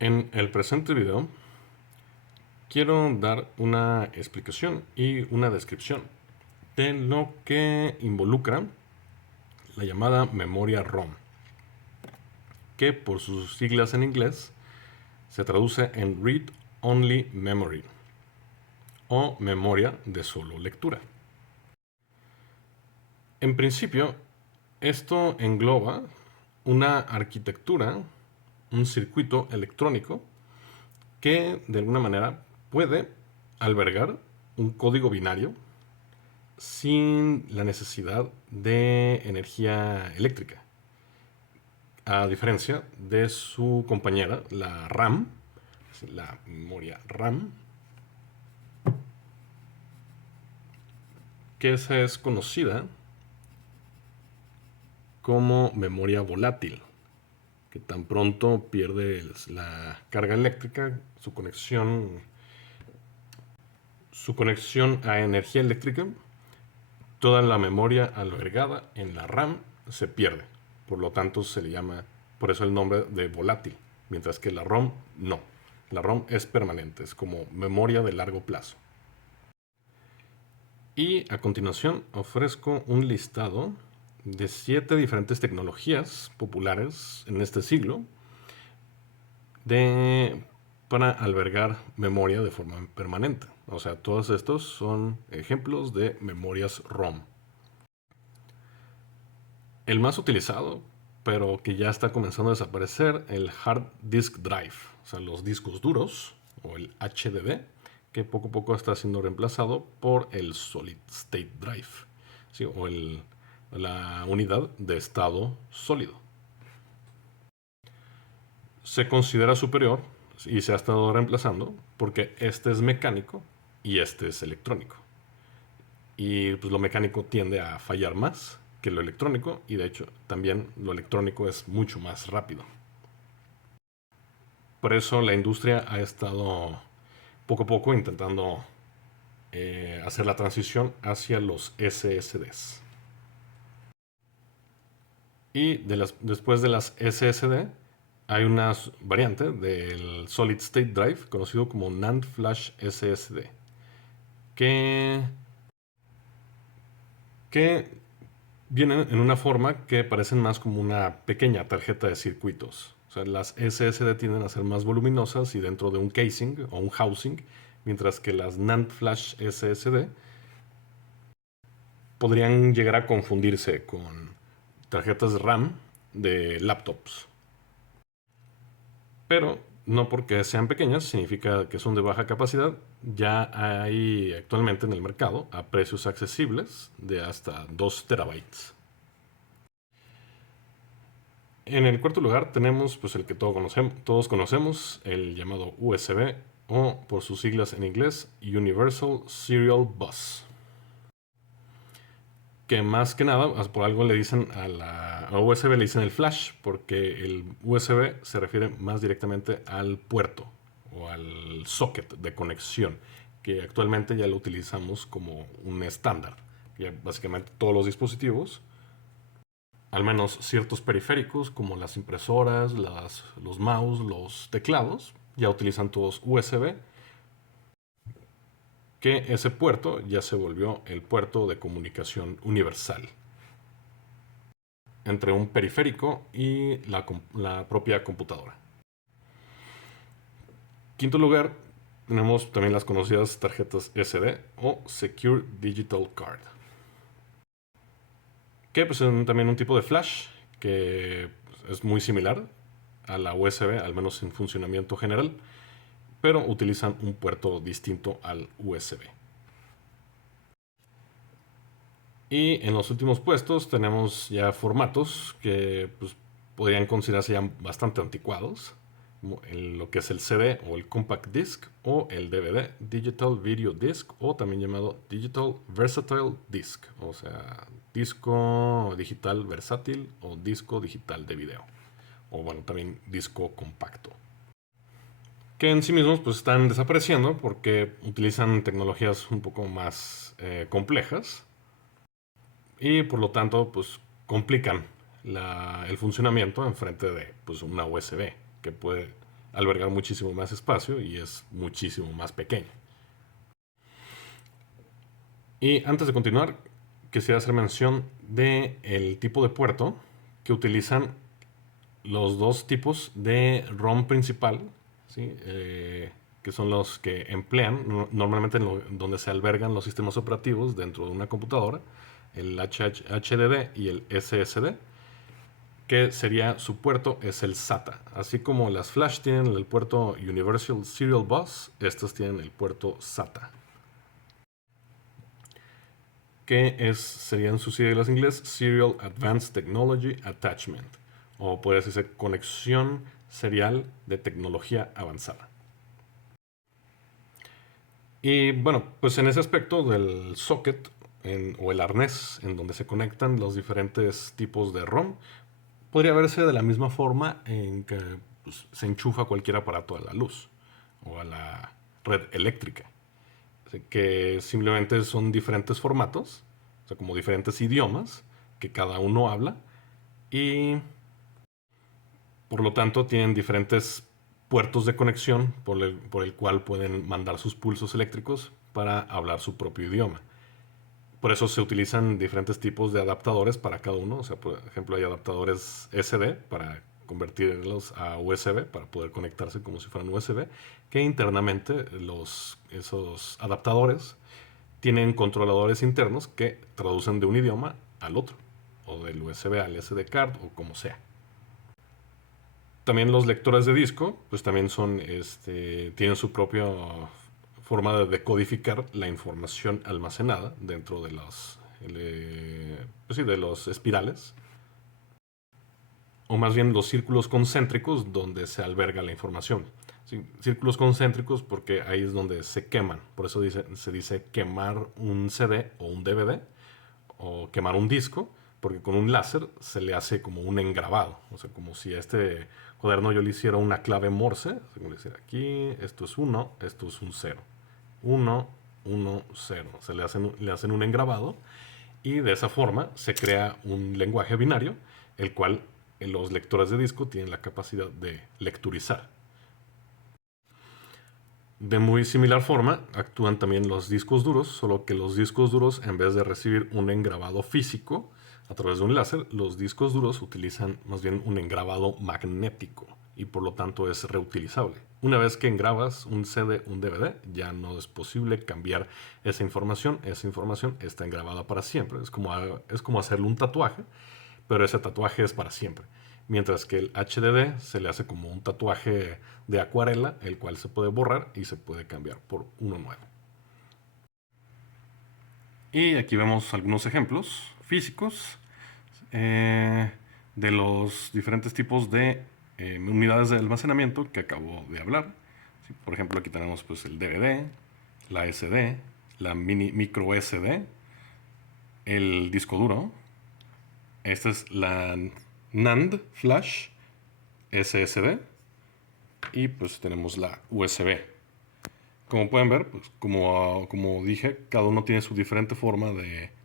En el presente video quiero dar una explicación y una descripción de lo que involucra la llamada memoria ROM, que por sus siglas en inglés se traduce en Read Only Memory o memoria de solo lectura. En principio, esto engloba una arquitectura, un circuito electrónico que de alguna manera puede albergar un código binario sin la necesidad de energía eléctrica, a diferencia de su compañera, la RAM, la memoria RAM, que esa es conocida como memoria volátil, que tan pronto pierde la carga eléctrica, su conexión a energía eléctrica, toda la memoria albergada en la RAM se pierde. Por lo tanto, se le llama, por eso el nombre de volátil, mientras que la ROM no. La ROM es permanente, es como memoria de largo plazo. Y a continuación ofrezco un listado de 7 diferentes tecnologías populares en este siglo para albergar memoria de forma permanente. O sea, todos estos son ejemplos de memorias ROM. El más utilizado, pero que ya está comenzando a desaparecer, el Hard Disk Drive, o sea, los discos duros, o el HDD, que poco a poco está siendo reemplazado por el Solid State Drive, ¿sí? O la unidad de estado sólido. Se considera superior y se ha estado reemplazando porque este es mecánico y este es electrónico. Y pues lo mecánico tiende a fallar más que lo electrónico, y de hecho también lo electrónico es mucho más rápido. Por eso la industria ha estado poco a poco intentando hacer la transición hacia los SSDs. Y después de las SSD hay una variante del Solid State Drive conocido como NAND Flash SSD, que vienen en una forma que parecen más como una pequeña tarjeta de circuitos. O sea, las SSD tienden a ser más voluminosas y dentro de un casing o un housing, mientras que las NAND Flash SSD podrían llegar a confundirse con tarjetas RAM de laptops. Pero no porque sean pequeñas significa que son de baja capacidad. Ya hay actualmente en el mercado a precios accesibles de hasta 2 terabytes. En el cuarto lugar tenemos pues el que todos conocemos, el llamado USB, o por sus siglas en inglés, Universal Serial Bus. Que más que nada, por algo le dicen a USB le dicen el flash, porque el USB se refiere más directamente al puerto o al socket de conexión, que actualmente ya lo utilizamos como un estándar. Ya básicamente todos los dispositivos, al menos ciertos periféricos como las impresoras, los mouse, los teclados, ya utilizan todos USB, que ese puerto ya se volvió el puerto de comunicación universal entre un periférico y la propia computadora. Quinto lugar, tenemos también las conocidas tarjetas SD o Secure Digital Card, que pues son también un tipo de flash que es muy similar a la USB, al menos en funcionamiento general, pero utilizan un puerto distinto al USB. Y en los últimos puestos tenemos ya formatos que pues, podrían considerarse ya bastante anticuados, como lo que es el CD o el Compact Disc o el DVD, Digital Video Disc, o también llamado Digital Versatile Disc, o sea, disco digital versátil o disco digital de video, o bueno, también disco compacto, que en sí mismos pues están desapareciendo porque utilizan tecnologías un poco más complejas y por lo tanto pues complican el funcionamiento en frente de pues, una USB que puede albergar muchísimo más espacio y es muchísimo más pequeño. Y antes de continuar, quisiera hacer mención de el tipo de puerto que utilizan los dos tipos de ROM principal, ¿sí? Que son los que emplean normalmente donde se albergan los sistemas operativos dentro de una computadora, el HDD y el SSD, que sería su puerto es el SATA. Así como las flash tienen el puerto Universal Serial Bus, estos tienen el puerto SATA, que serían sus siglas en inglés Serial Advanced Technology Attachment, o puede decirse conexión serial de tecnología avanzada. Y bueno, pues en ese aspecto del socket o el arnés en donde se conectan los diferentes tipos de ROM, podría verse de la misma forma en que pues, se enchufa cualquier aparato a la luz o a la red eléctrica. Así que simplemente son diferentes formatos, o sea, como diferentes idiomas que cada uno habla y por lo tanto tienen diferentes puertos de conexión por el cual pueden mandar sus pulsos eléctricos para hablar su propio idioma. Por eso se utilizan diferentes tipos de adaptadores para cada uno. O sea, por ejemplo, hay adaptadores SD para convertirlos a USB, para poder conectarse como si fueran USB, que internamente esos adaptadores tienen controladores internos que traducen de un idioma al otro, o del USB al SD card, o como sea. También los lectores de disco, pues también tienen su propia forma de decodificar la información almacenada dentro de de los espirales, o más bien los círculos concéntricos donde se alberga la información. Sí, círculos concéntricos porque ahí es donde se queman, por eso se dice quemar un CD o un DVD, o quemar un disco, porque con un láser se le hace como un engravado, o sea, como si a este cuaderno yo le hiciera una clave Morse, como decir aquí, esto es 1, esto es un 0, 1, 1, 0, se le hacen un engravado y de esa forma se crea un lenguaje binario, el cual los lectores de disco tienen la capacidad de lecturizar. De muy similar forma actúan también los discos duros, solo que los discos duros, en vez de recibir un engravado físico a través de un láser, los discos duros utilizan más bien un engravado magnético y por lo tanto es reutilizable. Una vez que engrabas un CD, un DVD, ya no es posible cambiar esa información está engravada para siempre. Es como hacerle un tatuaje, pero ese tatuaje es para siempre. Mientras que el HDD se le hace como un tatuaje de acuarela, el cual se puede borrar y se puede cambiar por uno nuevo. Y aquí vemos algunos ejemplos físicos de los diferentes tipos de unidades de almacenamiento que acabo de hablar. ¿Sí? Por ejemplo, aquí tenemos pues, el DVD, la SD, la micro SD, el disco duro. Esta es la NAND Flash SSD y pues tenemos la USB. Como pueden ver, pues como dije, cada uno tiene su diferente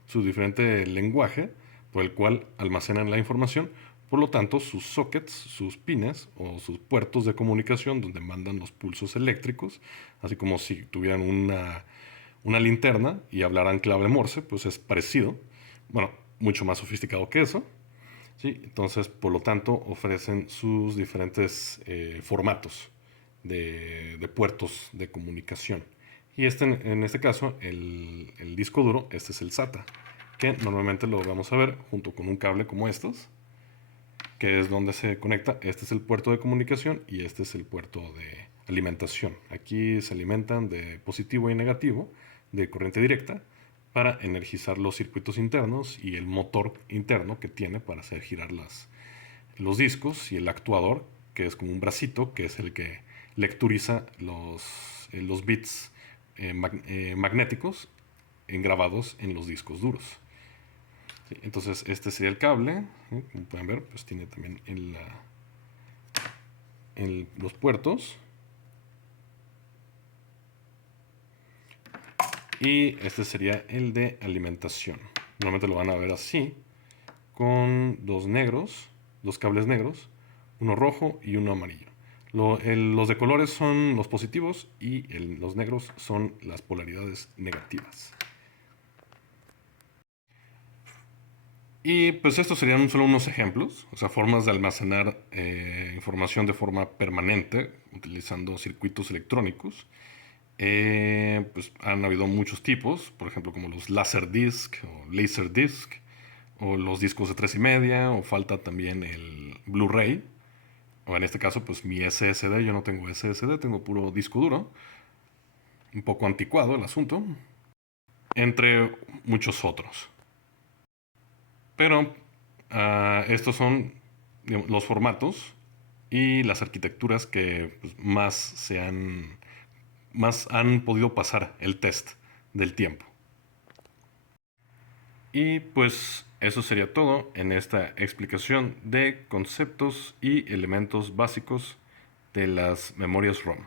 su diferente lenguaje por el cual almacenan la información. Por lo tanto, sus sockets, sus pines o sus puertos de comunicación donde mandan los pulsos eléctricos, así como si tuvieran una linterna y hablaran clave Morse, pues es parecido. Bueno, mucho más sofisticado que eso. ¿Sí? Entonces, por lo tanto, ofrecen sus diferentes formatos de puertos de comunicación. Y en este caso, el disco duro, este es el SATA, que normalmente lo vamos a ver junto con un cable como estos, que es donde se conecta. Este es el puerto de comunicación y este es el puerto de alimentación. Aquí se alimentan de positivo y negativo, de corriente directa, para energizar los circuitos internos y el motor interno que tiene para hacer girar los discos, y el actuador, que es como un bracito, que es el que lecturiza los bits magnéticos engravados en los discos duros. ¿Sí? Entonces este sería el cable, ¿sí? Como pueden ver, pues tiene también los puertos. Y este sería el de alimentación. Normalmente lo van a ver así, con dos cables negros, uno rojo y uno amarillo. Los de colores son los positivos y los negros son las polaridades negativas. Y pues estos serían solo unos ejemplos, o sea, formas de almacenar información de forma permanente utilizando circuitos electrónicos. Pues han habido muchos tipos, por ejemplo, como los Laserdisc o Laserdisc, o los discos de 3,5, o falta también el Blu-ray, o en este caso, pues mi SSD. Yo no tengo SSD, tengo puro disco duro, un poco anticuado el asunto, entre muchos otros. Pero estos son, digamos, los formatos y las arquitecturas que pues, más han podido pasar el test del tiempo. Y pues eso sería todo en esta explicación de conceptos y elementos básicos de las memorias ROM.